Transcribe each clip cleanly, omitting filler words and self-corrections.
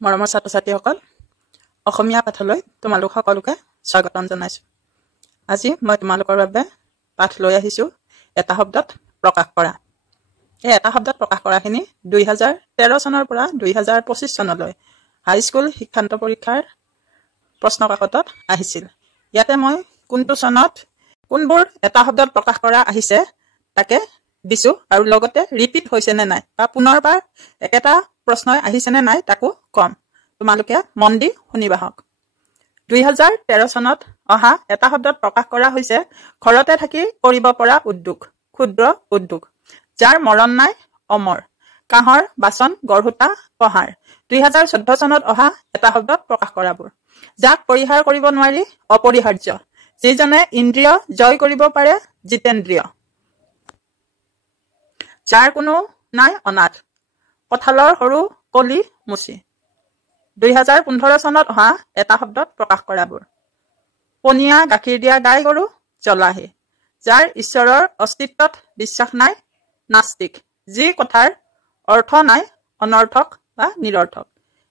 মৰমৰ ছাত্ৰ-ছাত্ৰীসকল, অসমীয়া পাঠলৈ তোমালোক সকলোকে স্বাগতম জনাইছো। আজি মই তোমালোকৰ বাবে পাঠ লৈ আহিছো এটা শব্দত প্ৰকাশ কৰা। এই এটা শব্দত প্ৰকাশ কৰাখিনি 2013 চনৰ পৰা 2025 চনলৈ হাইস্কুল শিক্ষান্ত পৰীক্ষাৰ প্ৰশ্ন কাকতত আহিছিল। ইয়াতে মই কোনটো চনত কোনবোৰ এটা শব্দত প্ৰকাশ কৰা আহিছে তাকে দিছো আৰু লগতে ৰিপিট হৈছে নে নাই বা পুনৰবাৰ একেটা প্ৰশ্নই আহিছে নে নাই তাকো কম। তোমালোকে মন দি শুনিবা হওক। 2013 চনত অহা এটা শব্দত প্ৰকাশ কৰা হৈছে ঘৰতে থাকি কৰিব পৰা উদ্যোগ, ক্ষুদ্ৰ উদ্যোগ, যাৰ মৰণ নাই অমৰ, কাঁহৰ বাচন গঢ়োতা পঢ়াৰ। 2014 চনত অহা এটা শব্দত প্ৰকাশ কৰাবোৰ, যাক পৰিহাৰ কৰিব নোৱাৰি অপৰিহাৰ্য, যিজনে ইন্দ্ৰিয় জয় কৰিব পাৰে জিতেন্দ্ৰিয়, যাৰ কোনো নাই অনাথ, কঁঠালৰ সৰু কলি মুচি। 2015 চনত অহা এটা শব্দত প্ৰকাশ কৰাবোৰ, পনীয়া গাখীৰ দিয়া গাই গৰু জলাহী, যাৰ ঈশ্বৰৰ অস্তিত্বত বিশ্বাস নাই নাস্তিক, যি কথাৰ অৰ্থ নাই অনৰ্থক বা নিৰৰ্থক,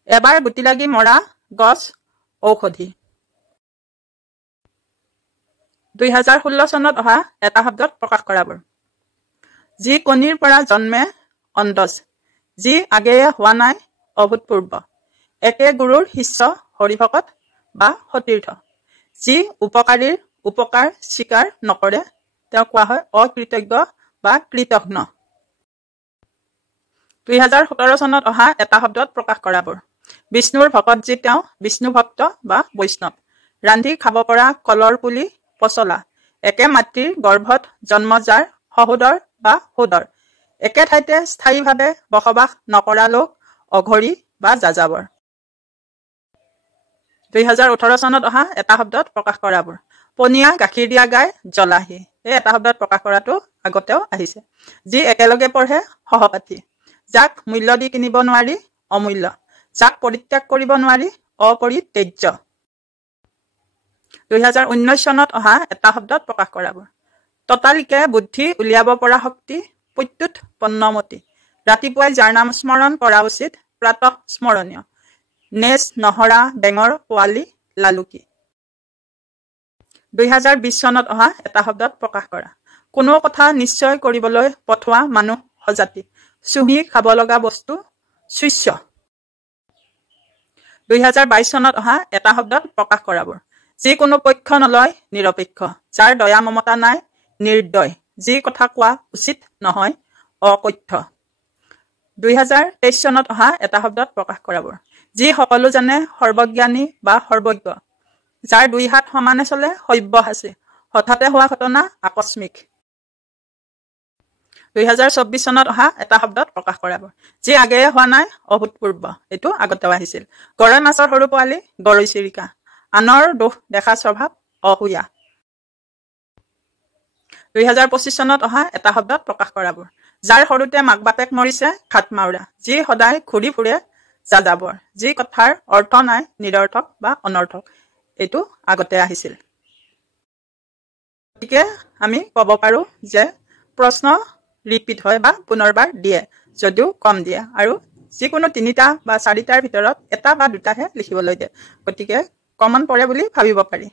এবাৰ গুটি লাগি মৰা গছ ঔষধি। 2016 চনত অহা এটা শব্দত প্ৰকাশ কৰাবোৰ, যি কণীৰ পৰা জন্মে অন্দজ, যি আগেয়ে হোৱা নাই অভূতপূৰ্ব, একে গুৰুৰ শিষ্য হৰিভকত বা সতীৰ্থ, যি উপকাৰীৰ উপকাৰ স্বীকাৰ নকৰে তেওঁ কোৱা হয় অকৃতজ্ঞ বা কৃতঘ্ন। 2017 চনত অহা এটা শব্দত প্ৰকাশ কৰাবোৰ, বিষ্ণুৰ ভকত যি তেওঁ বিষ্ণু ভক্ত বা বৈষ্ণৱ, ৰান্ধি খাব পৰা কলৰ পুলি পচলা, একে মাতৃৰ গৰ্ভত জন্ম যাৰ সহোদৰ বা সোদৰ, একে ঠাইতে স্থায়ীভাৱে বসবাস নকৰা লোক অঘৰী বা যাযাবৰ। 2018 চনত অহা এটা শব্দত প্ৰকাশ কৰাবোৰ, পনীয়া গাখীৰ দিয়া গাই জলাহী। এই এটা শব্দত প্ৰকাশ কৰাটো আগতেও আহিছে, যি একেলগে পঢ়ে সহপাঠী, যাক মূল্য দি কিনিব নোৱাৰি অমূল্য, যাক পৰিত্যাগ কৰিব নোৱাৰি অপৰিত্যাজ্য। 2019 চনত অহা এটা শব্দত প্ৰকাশ কৰাবোৰ, ততালিকে বুদ্ধি উলিয়াব পৰা শক্তি প্ৰত্যুত পন্নমতি, ৰাতিপুৱাই যাৰ নাম স্মৰণ কৰা উচিত প্ৰাতঃ স্মৰণীয়, নেজ নহৰা বেঙৰ পোৱালি লালুকি। 2020 চনত অহা এটা শব্দত প্ৰকাশ কৰা, কোনো কথা নিশ্চয় কৰিবলৈ পঠোৱা মানুহ সজাতি, চুহি খাব লগা বস্তু শস্য। 2022 চনত অহা এটা শব্দত প্ৰকাশ কৰাবোৰ, যি কোনো পক্ষ নলয় নিৰপেক্ষ, যাৰ দয়া মমতা নাই নিৰ্দয়, যি কথা কোৱা উচিত নহয় অকথ্য। 2023 চনত অহা এটা শব্দত প্ৰকাশ কৰাবোৰ, যি সকলো জানে সৰ্বজ্ঞানী বা সৰ্বজ্ঞ, যাৰ দুই হাত সমানে চলে সব্যসাচী, হঠাতে হোৱা ঘটনা আকস্মিক। 2024 চনত অহা এটা শব্দত প্ৰকাশ কৰাবোৰ, যি আগেয়ে হোৱা নাই অভূতপূৰ্ব, এইটো আগতেও আহিছিল, গৰৈ মাছৰ সৰু পোৱালি গৰৈ চিৰিকা, আনৰ দোষ দেখা স্বভাৱ অসূয়া। 2025 চনত অহা এটা শব্দত প্ৰকাশ কৰাবোৰ, যাৰ সৰুতে মাক বাপেক মৰিছে ঘাট মাউৰা, যি সদায় ঘূৰি ফুৰে যাযাবৰ, যি কথাৰ অৰ্থ নাই নিৰৰ্থক বা অনৰ্থক, এইটো আগতে আহিছিল। গতিকে আমি ক'ব পাৰো যে প্ৰশ্ন ৰিপিট হয় বা পুনৰবাৰ দিয়ে, যদিও কম দিয়ে, আৰু যিকোনো 3টা বা 4টাৰ ভিতৰত এটা বা 2টাহে লিখিবলৈ দিয়ে, গতিকে কমন পৰে বুলি ভাবিব পাৰি।